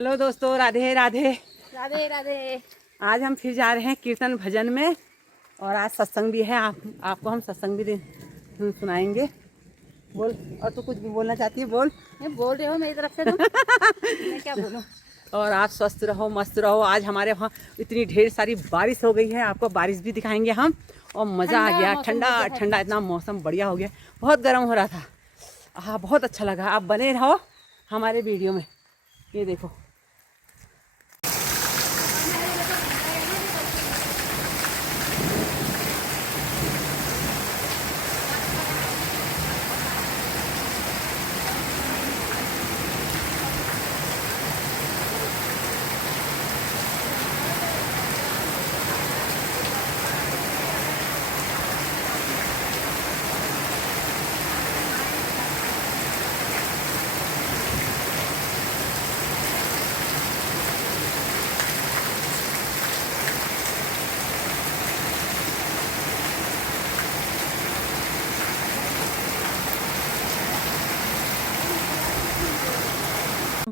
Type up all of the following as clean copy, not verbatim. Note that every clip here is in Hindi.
हेलो दोस्तों, राधे राधे राधे राधे। आज हम फिर जा रहे हैं कीर्तन भजन में और आज सत्संग भी है। आपको हम सत्संग भी सुनाएंगे। बोल, और तू कुछ भी बोलना चाहती है बोल। मैं बोल रही हूँ मेरी तरफ से तो मैं क्या बोलूँ। और आप स्वस्थ रहो, मस्त रहो। आज हमारे वहाँ इतनी ढेर सारी बारिश हो गई है, आपको बारिश भी दिखाएंगे हम। और मज़ा आ गया, ठंडा ठंडा, इतना मौसम बढ़िया हो गया। बहुत गर्म हो रहा था, हाँ बहुत अच्छा लगा। आप बने रहो हमारे वीडियो में। ये देखो,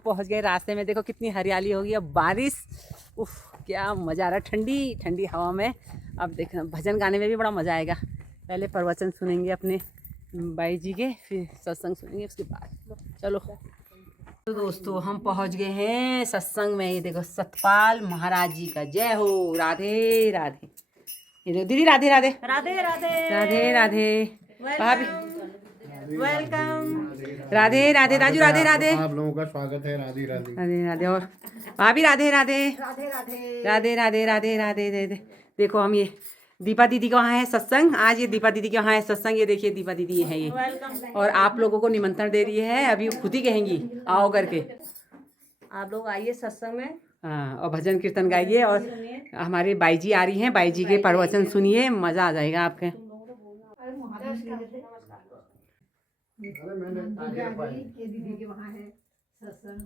पहुंच गए। रास्ते में देखो कितनी हरियाली होगी। अब बारिश, उफ क्या मज़ा आ रहा है, ठंडी ठंडी हवा में। अब देखना, भजन गाने में भी बड़ा मज़ा आएगा। पहले प्रवचन सुनेंगे अपने बाई जी के, फिर सत्संग सुनेंगे उसके बाद। चलो तो दोस्तों, हम पहुंच गए हैं सत्संग में। ये देखो, सतपाल महाराज जी का जय हो। राधे राधे। ये देखो दीदी, राधे राधे राधे राधे राधे राधे। भाभी वेलकम। राधे राधे। राजू राधे राधे। आप लोगों का स्वागत है। राधे राधे राधे राधे। और भाभी राधे राधे राधे राधे राधे राधे राधे राधे राधे। देखो, हम ये दीपा दीदी के वहाँ है सत्संग। आज ये दीपा दीदी के वहाँ है सत्संग। ये देखिए दीपा दीदी है ये, और आप लोगों को निमंत्रण दे रही है। अभी खुद ही कहेंगी आओ करके। आप लोग आइए सत्संग में। हाँ, और भजन कीर्तन गाइए। और हमारी बाई जी आ रही हैं, बाई जी के प्रवचन सुनिए, मज़ा आ जाएगा आपके। दीदी के वहाँ है सत्संग।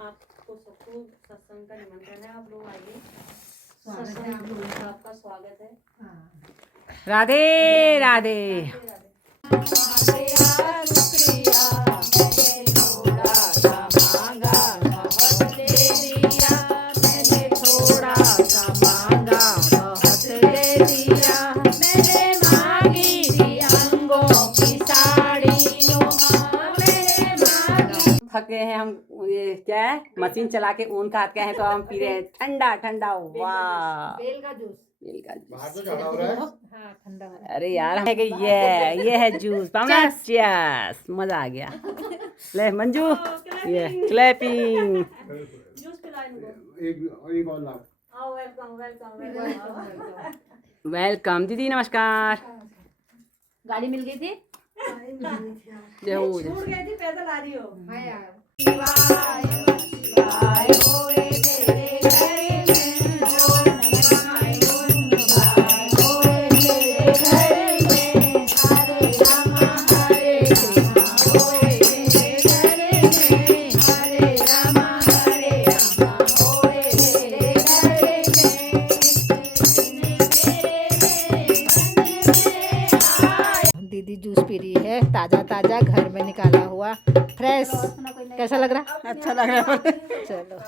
आपको सबको सत्संग का निमंत्रण है, आप लोग आइए। सत्संग आप लोगों का, आपका स्वागत है। राधे राधे। थके हैं हम, ये क्या है, मशीन चला के ऊन काटते हैं, तो हम पी रहे हैं ठंडा ठंडा। वाह, बेल का जूस। बेल का जूस। बाहर तो ज़्यादा हो रहा है। हाँ, ठंडा हो रहा है। अरे यार, हमें ये है जूस। पावना चीयर्स, मजा आ गया। ले मंजू, ये क्लैपिंग। जूस पिला इनको। एक और लाओ। आओ, वेलकम वेलकम वेलकम। वेलकम दीदी, नमस्कार। गाड़ी मिल गई थी। जय हो जय। छूट गई थी, पैदल आ रही हो। हाँ यार। दीदी जूस पी रही है, ताजा ताजा घर में निकाला हुआ, फ्रेश। कैसा लग रहा? अच्छा लग रहा है। चलो।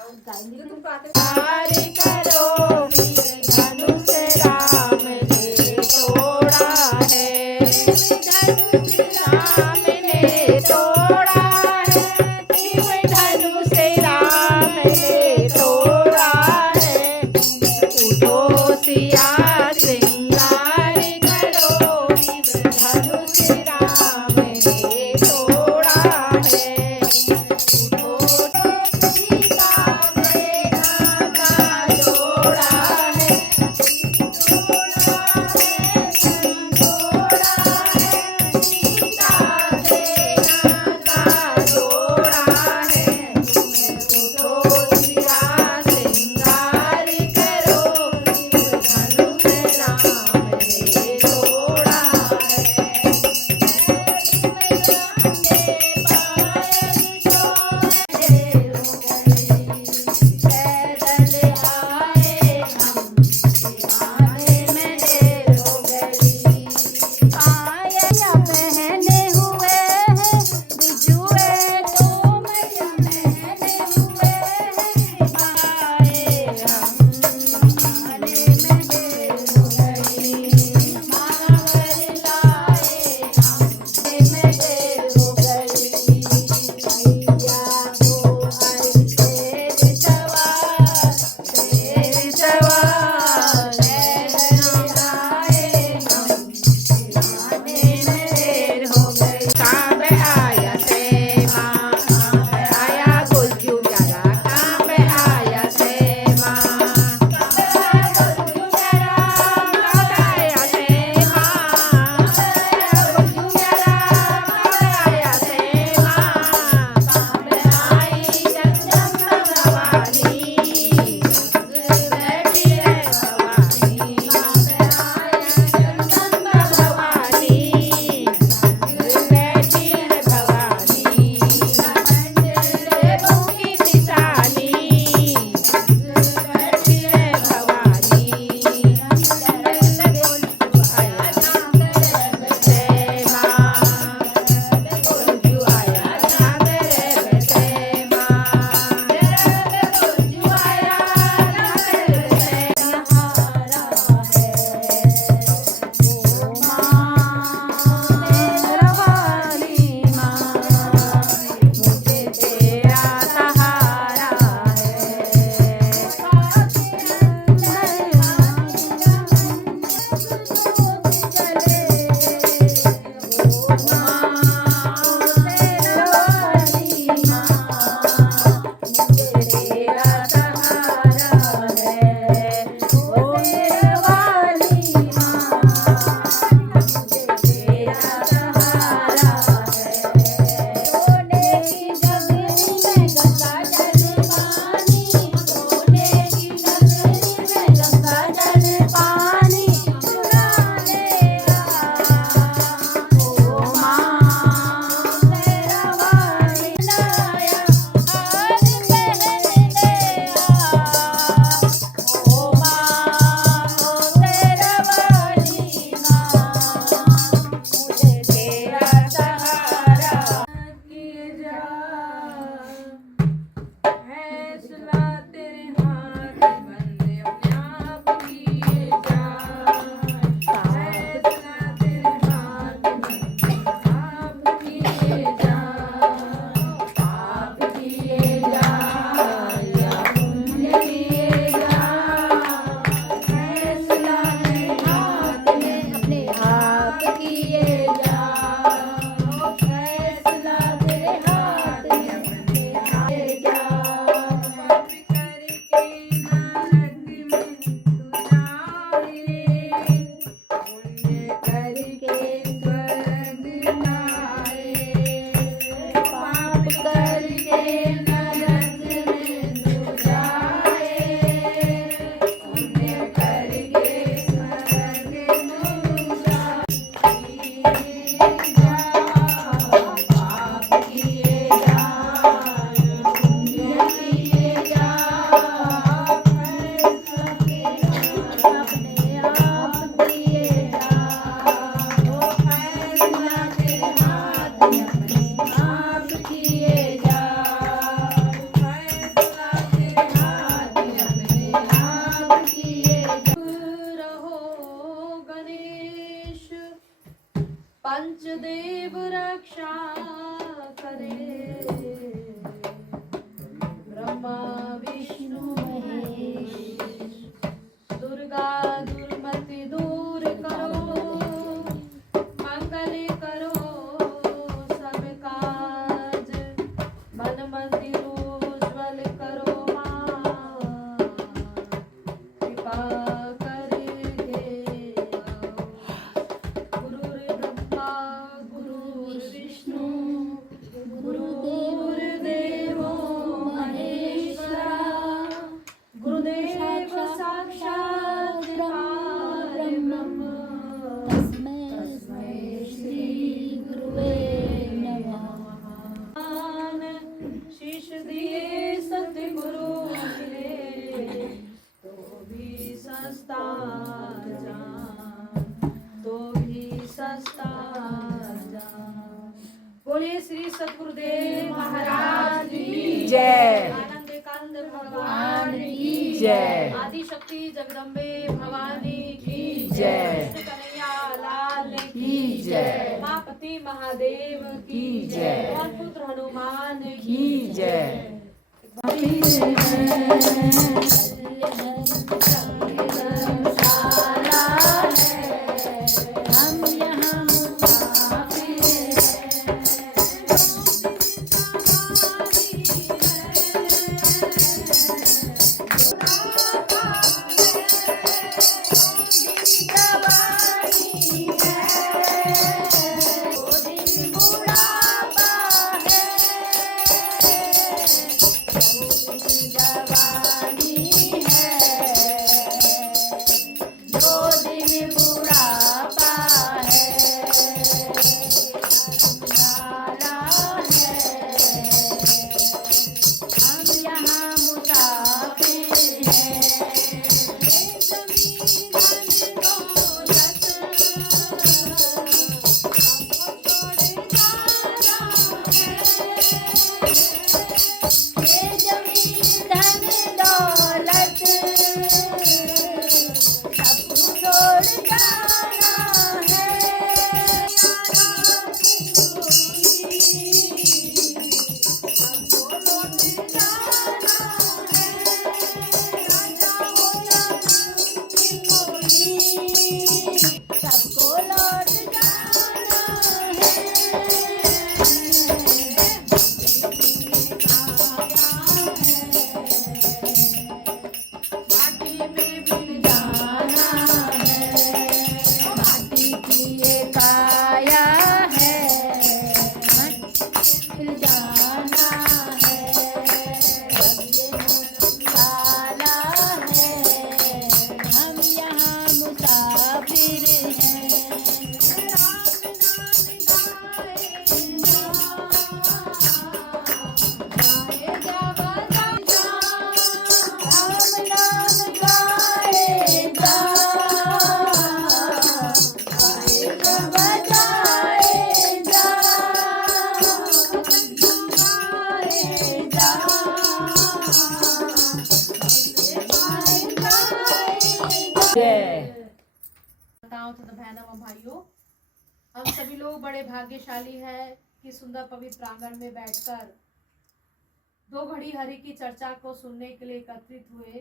जय। आदि शक्ति जगदम्बे भवानी की जय। कृष्ण कन्हैया लाल की जय। उमापति महादेव की जय। पवन पुत्र हनुमान की जय। हम यहाँ माताओं तथा बहनों व भाइयों, हम सभी लोग बड़े भाग्यशाली हैं कि सुंदर पवित्र प्रांगण में बैठकर दो घड़ी हरि की चर्चा को सुनने के लिए एकत्रित हुए।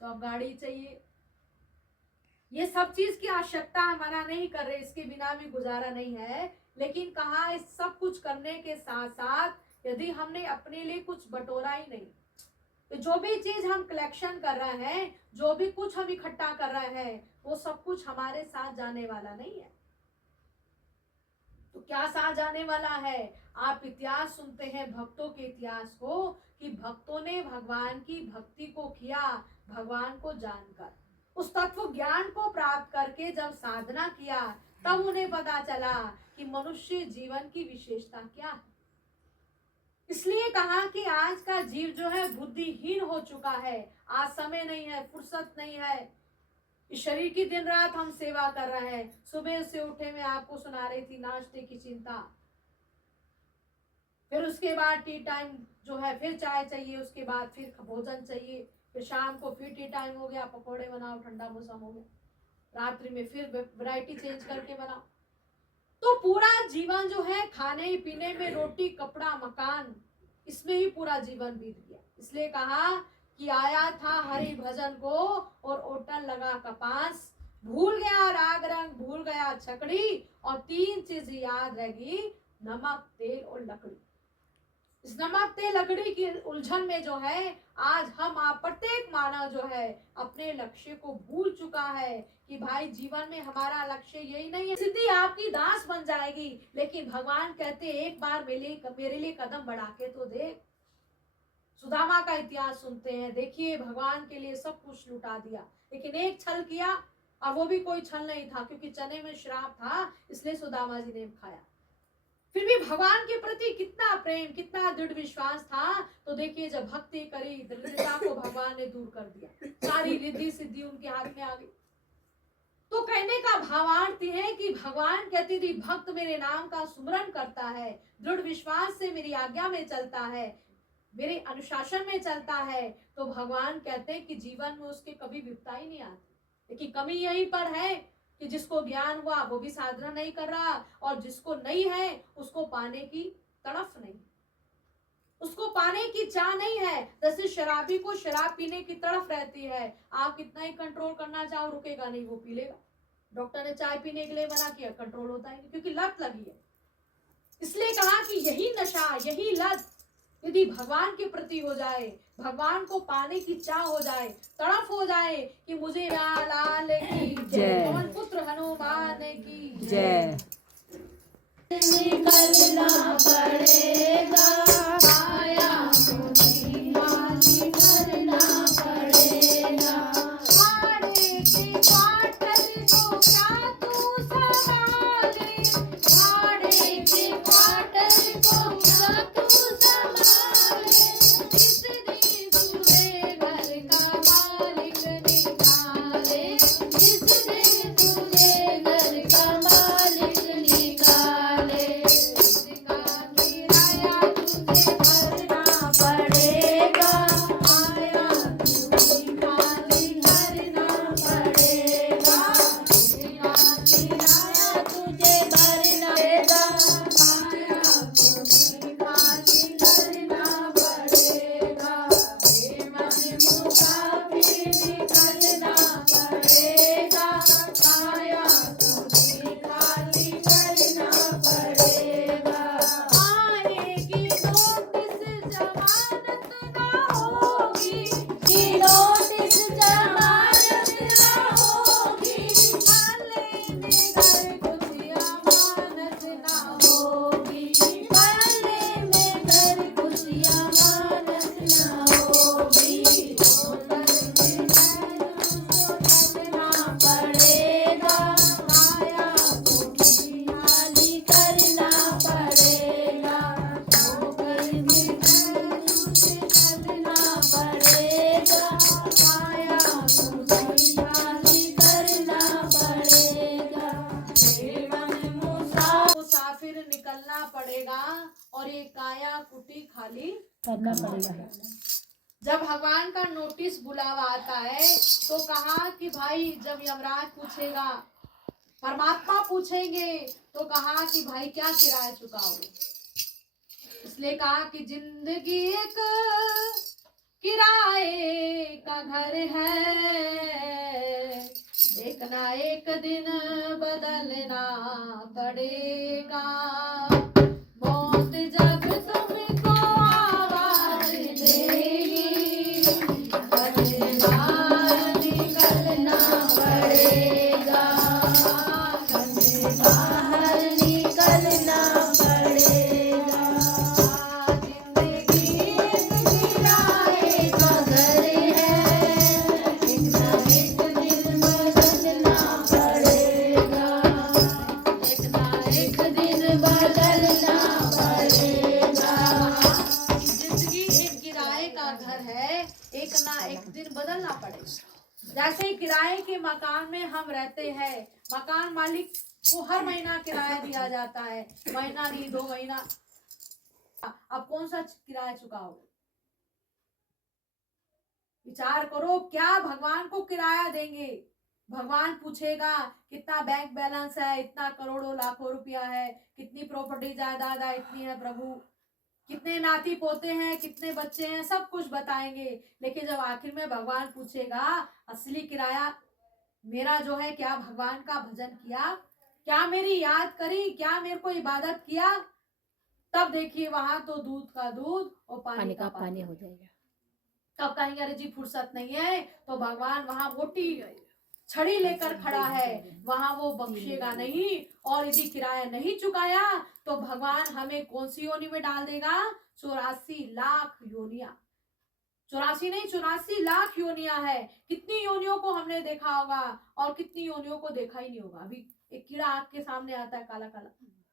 तो अब गाड़ी चाहिए, ये सब चीज की आवश्यकता है, मना नहीं कर रहे, इसके बिना भी गुजारा नहीं है। लेकिन कहा इस सब कुछ करने के साथ साथ यदि हमने अपने लिए कुछ बटोरा ही नहीं, तो जो भी चीज हम कलेक्शन कर रहे हैं, जो भी कुछ हम इकट्ठा कर रहे हैं, वो सब कुछ हमारे साथ जाने वाला नहीं है। तो क्या साथ जाने वाला है? आप इतिहास सुनते हैं भक्तों के इतिहास को, कि भक्तों ने भगवान की भक्ति को किया, भगवान को जानकर, उस तत्व ज्ञान को प्राप्त करके जब साधना किया, तब उन्हें पता चला कि मनुष्य जीवन की विशेषता क्या है। इसलिए कहा कि आज का जीव जो है बुद्धिहीन हो चुका है। आज समय नहीं है, फुर्सत नहीं है। इस शरीर की दिन रात हम सेवा कर रहे हैं। सुबह से उठे, मैं आपको सुना रही थी, नाश्ते की चिंता, फिर उसके बाद टी टाइम जो है, फिर चाय चाहिए, उसके बाद फिर भोजन चाहिए, फिर शाम को फिर टी टाइम हो गया, पकौड़े बनाओ, ठंडा मौसम हो गया, रात्रि में फिर वैरायटी चेंज करके बनाओ। तो पूरा जीवन जो है खाने पीने में, रोटी कपड़ा मकान, इसमें ही पूरा जीवन बीत गया। इसलिए कहा कि आया था हरि भजन को और ओटन लगा कपास, भूल गया राग रंग, भूल गया छकड़ी, और तीन चीज याद रहेगी, नमक तेल और लकड़ी। इस नमक तेल लकड़ी की उलझन में जो है आज हम आप प्रत्येक मानव जो है अपने लक्ष्य को भूल चुका है कि भाई जीवन में हमारा लक्ष्य यही नहीं है। सिद्धि आपकी दास बन जाएगी, लेकिन भगवान कहते एक बार मेरे लिए कदम बढ़ा के तो देख। सुदामा का इतिहास सुनते हैं, देखिए भगवान के लिए सब कुछ लुटा दिया, लेकिन एक छल किया, और वो भी कोई छल नहीं था, क्योंकि चने में श्राप था, इसलिए सुदामा जी ने खाया। फिर भी भगवान के प्रति कितना प्रेम, कितना दृढ़ विश्वास था। तो देखिए जब भक्ति करी, दृढ़ता को भगवान ने दूर कर दिया, सारी रिद्धि सिद्धि उनके हाथ में आ गई। तो कहने का भावार्थ है कि भगवान कहती थी, भक्त मेरे नाम का सुमरन करता है, दृढ़ विश्वास से मेरी आज्ञा में चलता है, मेरे अनुशासन में चलता है, तो भगवान कहते हैं कि जीवन में उसके कभी विपदा ही नहीं आती। लेकिन कमी यहीं पर है कि जिसको ज्ञान हुआ वो भी साधना नहीं कर रहा, और जिसको नहीं है उसको पाने की तड़फ नहीं, उसको पाने की चाह नहीं है। जैसे शराबी को शराब पीने की तड़फ रहती है, आप कितना ही कंट्रोल करना चाहो रुकेगा नहीं, वो पी लेगा। डॉक्टर ने चाय पीने के लिए मना किया, कंट्रोल होता ही नहीं, क्योंकि लत लगी है। इसलिए कहा कि यही नशा, यही लत यदि भगवान के प्रति हो जाए, भगवान को पाने की चाह हो जाए, तड़फ हो जाए कि मुझे लाल की जय। पवन पुत्र हनुमान की जय। निकलना पड़ेगा, आया मुझे माली करना पड़ेगा। भाड़े के क्वार्टर को क्या तू संभाले, भाड़े के क्वार्टर को क्या तू संभाले। जिस दिन तुझे घर का मालिक निकाले, जिस दिन तुझे घर का मालिक निकाले, इसका किराया तुझे भरना पड़ेगा, आया तुझे खाली करना पड़ेगा। इसका किराया तुझे भरना पड़ेगा, आया तुझे खाली करना पड़ेगा। हे मन मुसाफिर निकलना पड़ेगा, आया तुझे खाली करना पड़ेगा। आएगी नोटिस जमानत ना होगी, कि नोटिस जमानत ना होगी। पाले में घर कुछ अमानत ना होगी, पाले में घर कुछ अमानत ना होगी। होटल में चलना पड़ेगा, आया तुझे खाली करना पड़ेगा। होटल में चलना पड़ेगा, आया तुझे खाली करना पड़ेगा। हे मन मुसाफिर निकलना पड़ेगा, और ये काया कुटी खाली करना पड़ेगा। जब भगवान का नोटिस बुलावा आता है, तो कहा कि भाई जब यमराज पूछेगा, परमात्मा पूछेंगे, तो कहा कि भाई क्या किराया चुकाओगे। इसलिए कहा कि जिंदगी एक किराए का घर है, देखना एक दिन बदलना पड़ेगा। मौत जब तुमको आवाज देगी, घर बाहर निकलना पड़ेगा, घर बाहर निकलना पड़ेगा। जिंदगी एक किराए का घर है, एक ना एक दिन बदलना पड़ेगा, एक ना एक दिन बदलना पड़ेगा। जिंदगी एक किराए का घर है, एक ना एक दिन बदलना पड़ेगा। जैसे किराए के मकान में हम रहते हैं, मकान मालिक को हर महीना किराया दिया जाता है, महीना नहीं 2 महीना। अब कौन सा किराया चुकाओगे? विचार करो, क्या भगवान को किराया देंगे? भगवान पूछेगा कितना बैंक बैलेंस है, इतना करोड़ों लाखों रुपया है, कितनी प्रॉपर्टी जायदाद है, इतनी है प्रभु, कितने नाती पोते हैं, कितने बच्चे हैं, सब कुछ बताएंगे। लेकिन जब आखिर में भगवान पूछेगा असली किराया मेरा जो है, क्या भगवान का भजन किया, क्या मेरी याद करी, क्या मेरे को इबादत किया, तब देखिए वहां तो दूध का दूध और पानी का पानी हो जाएगा। तब कहेंगे अरे जी फुर्सत नहीं है, तो भगवान वहां मोटी छड़ी लेकर खड़ा है, वहां वो बख्शेगा नहीं। और यदि किराया नहीं चुकाया तो भगवान हमें कौन सी योनि में डाल देगा? 84 लाख योनिया, 84 नहीं 84 लाख योनियां है। कितनी योनियों को हमने देखा होगा और कितनी योनियों को देखा ही नहीं होगा। अभी एक कीड़ा आग के सामने आता है, काला काला,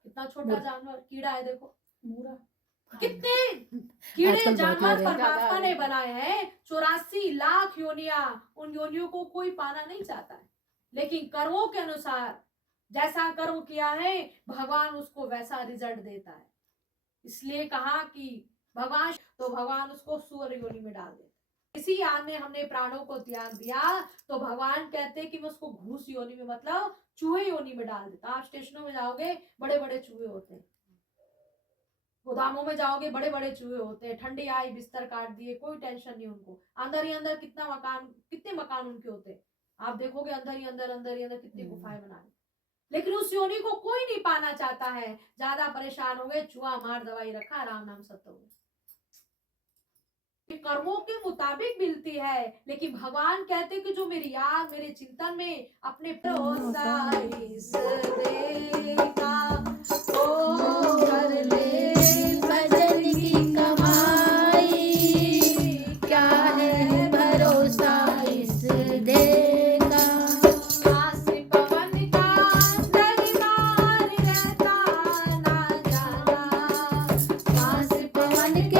कितना छोटा जानवर कीड़ा है, देखो मूरा। कितने कीड़े आजकल बहुत जानवर हो रहे हैं। परमात्मा ने बनाए हैं। 84 लाख योनियां, उन योनियों को कोई पाना नहीं चाहता है, लेकिन कर्मों के अनुसार जैसा कर्म किया है भगवान उसको वैसा रिजल्ट देता है। इसलिए कहा कि भगवान तो भगवान उसको सूअर योनि में डाल देते। इसी यान में हमने प्राणों को त्याग दिया तो भगवान कहते कि मैं उसको घूस योनि में, मतलब चूहे योनि में डाल देता। आप स्टेशनों में जाओगे बड़े बड़े चूहे होते हैं, गोदामों में जाओगे बड़े बड़े चूहे होते हैं, ठंडी आई बिस्तर काट दिए, कोई टेंशन नहीं उनको। अंदर ही अंदर कितने मकान उनके होते हैं, आप देखोगे अंदर ही अंदर कितनी गुफाएं बना ली। लेकिन उस योनि को कोई नहीं पाना चाहता है। ज्यादा परेशान हो गए, चूहा मार दवाई रखा, राम नाम सत्य हो गया। कर्मों के मुताबिक मिलती है, लेकिन भगवान कहते कि जो मेरी याद मेरे चिंतन में अपने भरोसा इस देगा ओ कर ले भजन की कमाई, क्या है भरोसा इस देगा। आस पवन का दरबार रहता ना जाना, आस पवन के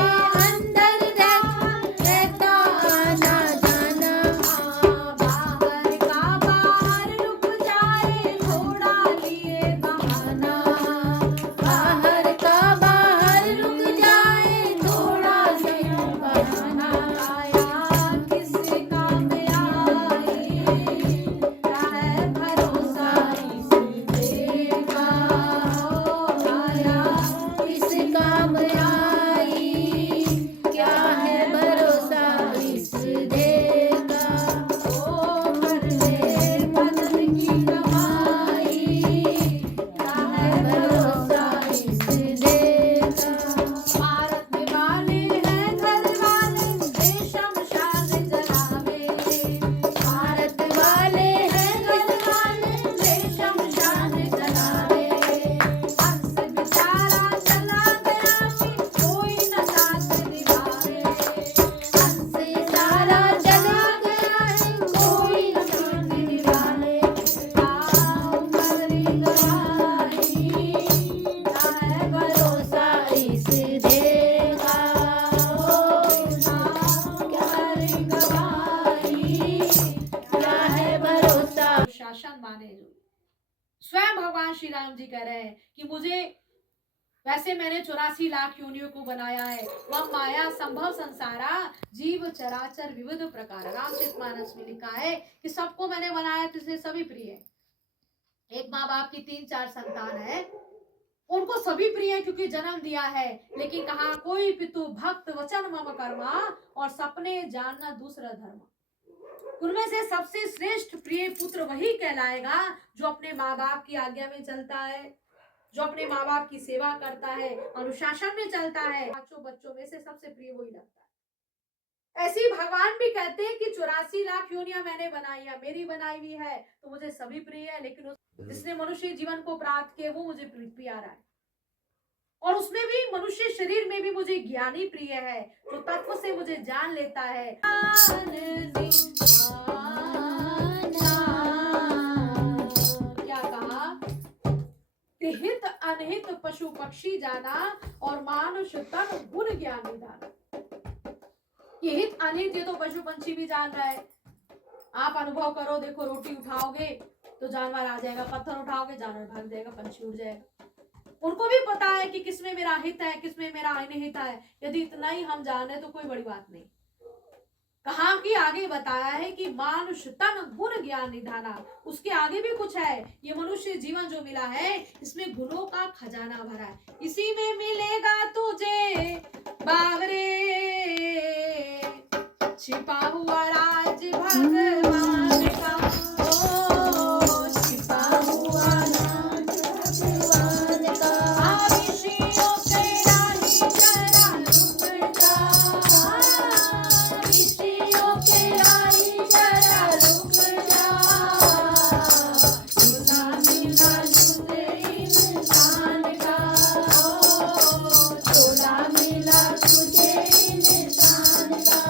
स्वयं भगवान श्री राम जी कह रहे हैं कि मुझे वैसे मैंने 84 लाख योनियों को बनाया है, वह माया संभव संसारा जीव चराचर विविध प्रकार। रामचरितमानस में लिखा है कि सबको मैंने बनाया तो इसलिए सभी प्रिय है। एक माँ बाप की 3-4 संतान है, उनको सभी प्रिय है क्योंकि जन्म दिया है, लेकिन कहा कोई पितु भक्त वचन मम कर्मा और सपने जानना दूसरा धर्म। उनमें से सबसे श्रेष्ठ प्रिय पुत्र वही कहलाएगा जो अपने माँ बाप की आज्ञा में चलता है, जो अपने माँ बाप की सेवा करता है, अनुशासन में चलता है। पांचों बच्चों में से सबसे प्रिय वही लगता है। ऐसे ही भगवान भी कहते हैं कि 84 लाख योनियां मैंने बनाई है, मेरी बनाई हुई है, तो मुझे सभी प्रिय है, लेकिन जिसने मनुष्य जीवन को प्राप्त किया वो मुझे प्यारा है। और उसमें भी मनुष्य शरीर में भी मुझे ज्ञानी प्रिय है, जो तत्व से मुझे जान लेता है। क्या कहा? हित अनहित पशु पक्षी जाना और मानुष तन गुण ज्ञान निधाना। ये हित अनहित ये तो पशु पंछी भी जान रहा है। आप अनुभव करो, देखो रोटी उठाओगे तो जानवर आ जाएगा, पत्थर उठाओगे जानवर भाग जाएगा, पंछी उड़ जाएगा। उनको भी पता है कि किसमें मेरा हित है, किसमें मेरा अनिहित है। यदि इतना ही हम जाने तो कोई बड़ी बात नहीं। कहा कि आगे बताया है कि मानुष तन गुण ज्ञान निधाना, उसके आगे भी कुछ है। ये मनुष्य जीवन जो मिला है इसमें गुणों का खजाना भरा है। इसी में मिलेगा तुझे बावरे छिपा हुआ राज भगवान का। ओ छिपा हुआ राज भगवान का, ऋषियों के राही जरा रुक जा, ऋषियों के राही जरा रुक जा। झूला मिला तुझे इंसान का, ओ झूला मिला तुझे इंसान का।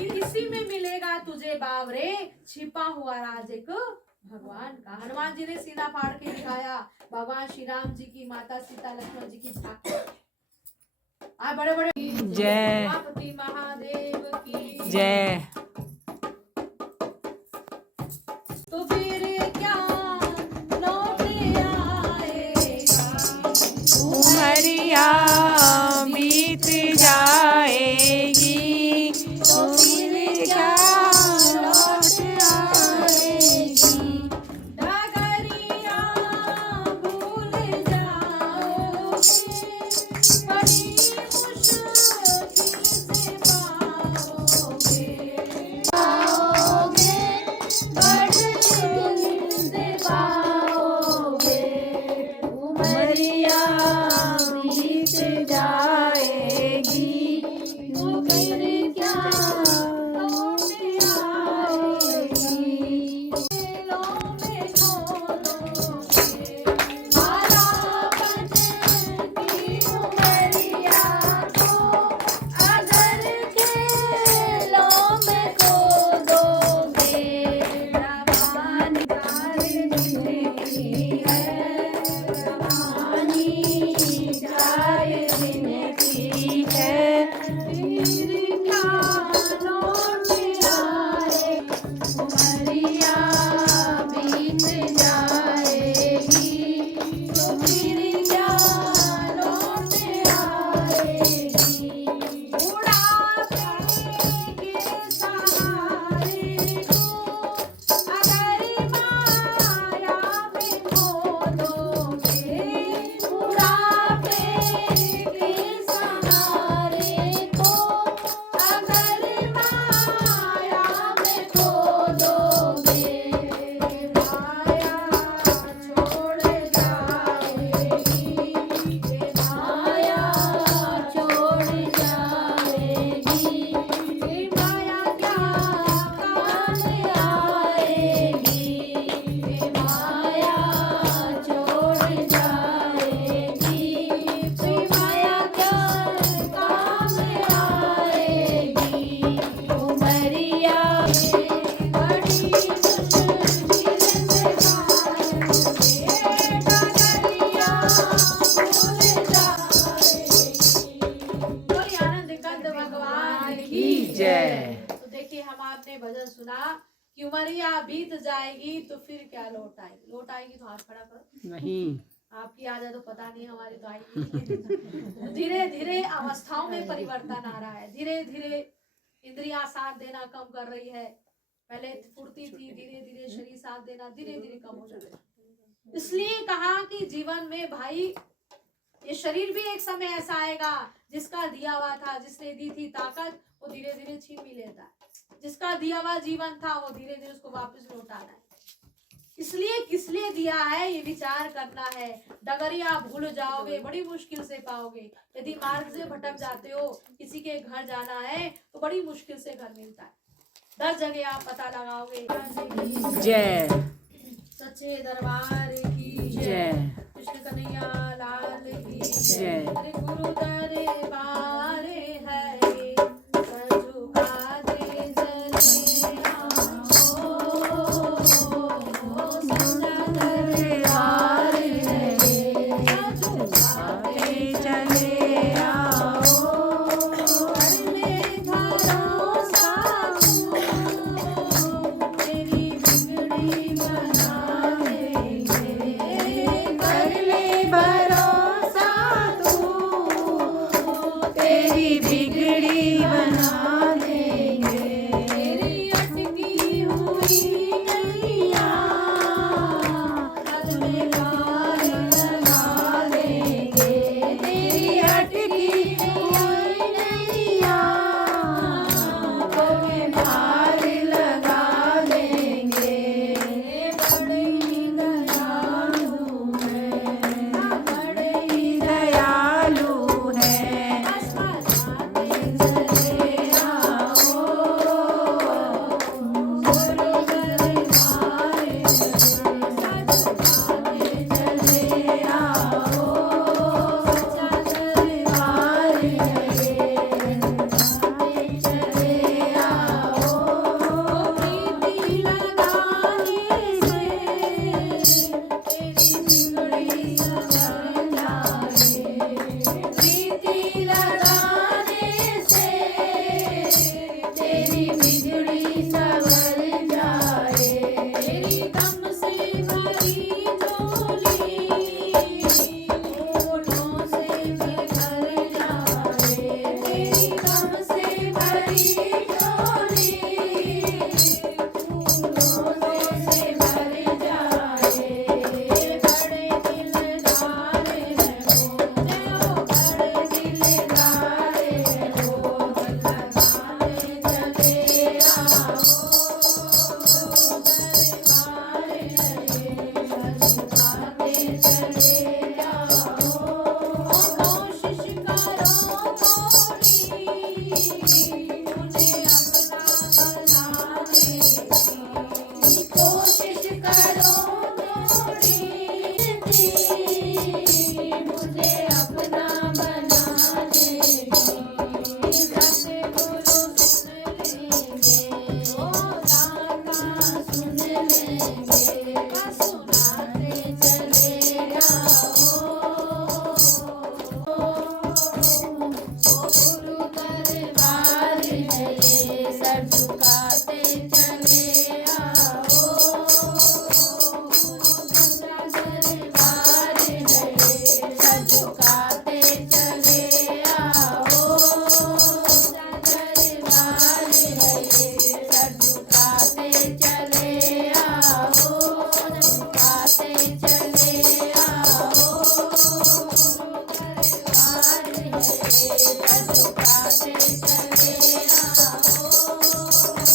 इसी में मिलेगा तुझे बावरे छिपा हुआ राज एक भगवान का। हनुमान जी ने सीना फाड़ के दिखाया भगवान श्री राम जी की, माता सीता लक्ष्मण जी की झांकी। आ बड़े बड़े जय गणपति महादेव की जय। तो फिर क्या लौट आएगा, उमरिया बीत जा आपने भजन सुना कि उमरिया बीत जाएगी तो फिर क्या लौट आएगी। लौट आएगी तो हाथ खड़ा करो। नहीं, आपकी आ जाए तो पता नहीं, हमारी तो आएगी। धीरे धीरे अवस्थाओं में परिवर्तन आ रहा है। धीरे धीरे इंद्रियां साथ देना कम कर रही है। पहले फुर्ती थी, धीरे धीरे शरीर साथ देना धीरे धीरे कम हो जाता है। इसलिए कहा कि जीवन में भाई ये शरीर भी एक समय ऐसा आएगा जिसका दिया हुआ था, जिसने दी थी ताकत, वो धीरे धीरे छीन भी लेता है। जिसका दिया हुआ जीवन था वो धीरे धीरे उसको वापस लौटाना है। इसलिए किस लिए दिया है ये विचार करना है। डगरिया भूल जाओगे, बड़ी मुश्किल से पाओगे। यदि मार्ग से भटक जाते हो, किसी के घर जाना है तो बड़ी मुश्किल से घर मिलता है। 10 जगह आप पता लगाओगे। जय सच्चे दरबार की जय, कृष्ण कन्हैया लाल की जय। अरे गुरु दरबार है सजुका दे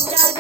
चले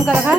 कौन का रखा?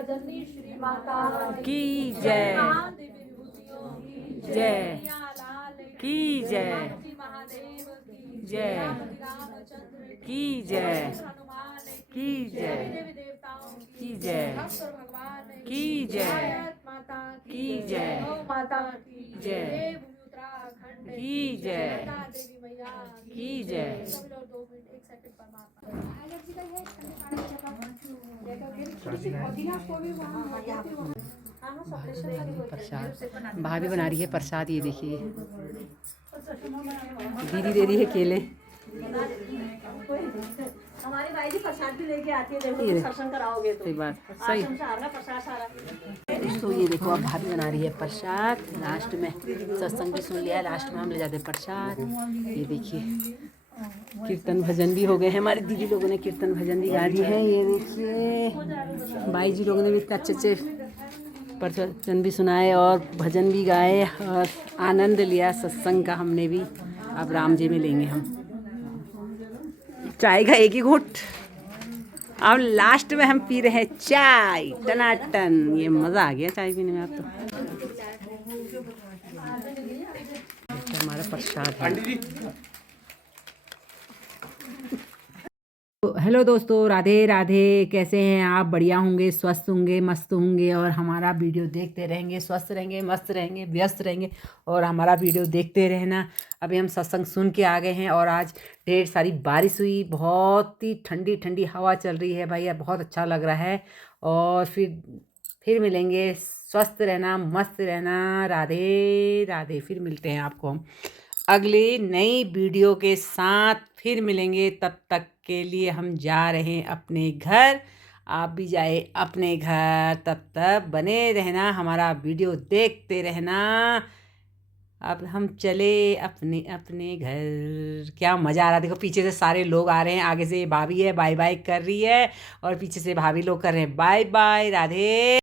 जननी श्री माता की जय, महादेवी विभूतियों की जय, लाल की जय, महादेव की जय, रामचंद्र की जय, हनुमान की जय, देवी देवताओं की जय, भक्त और भगवान की जय, भारत माता की जय, गौ माता की जय, देव उत्तराखंड की जय, माता देवी मैया की जय। सब लोग 2 मिनट 1 सेकंड परमात्मा प्रसाद भाभी बना रही है प्रसाद, ये देखिए दीदी दे रही है केले। हमारी भाई जी प्रसाद भी लेके आती है, देखो ये तुम सत्संग कराओगे तो सही बात, सही। आश्रम से आ रहा प्रसाद सारा। तो ये देखो अब भाभी बना रही है प्रसाद, लास्ट में सत्संग भी सुन लिया, लास्ट में हम ले जाते हैं प्रसाद। ये देखिए कीर्तन भजन भी हो गए हैं, हमारे दीदी लोगों ने कीर्तन भजन भी गा दी है। ये देखिए भाई जी लोगों ने भी इतने अच्छे अच्छे प्रवचन भी सुनाए और भजन भी गाए और आनंद लिया सत्संग का हमने भी। अब राम जी में लेंगे हम चाय का एक ही घूंट। अब लास्ट में हम पी रहे हैं चाय टनाटन, ये मज़ा आ गया चाय पीने में। अब तो हमारा प्रसाद है। हेलो दोस्तों, राधे राधे। कैसे हैं आप? बढ़िया होंगे, स्वस्थ होंगे, मस्त होंगे और हमारा वीडियो देखते रहेंगे। स्वस्थ रहेंगे, मस्त रहेंगे, व्यस्त रहेंगे और हमारा वीडियो देखते रहना। अभी हम सत्संग सुन के आ गए हैं और आज ढेर सारी बारिश हुई, बहुत ही ठंडी ठंडी हवा चल रही है भैया, बहुत अच्छा लग रहा है। और फिर मिलेंगे। स्वस्थ रहना, मस्त रहना। राधे राधे। फिर मिलते हैं आपको हम अगली नई वीडियो के साथ, फिर मिलेंगे। तब तक के लिए हम जा रहे हैं अपने घर, आप भी जाए अपने घर। तब तक बने रहना, हमारा वीडियो देखते रहना। अब हम चले अपने अपने घर। क्या मज़ा आ रहा है, देखो पीछे से सारे लोग आ रहे हैं, आगे से भाभी है बाय बाय कर रही है और पीछे से भाभी लोग कर रहे हैं बाय बाय। राधे।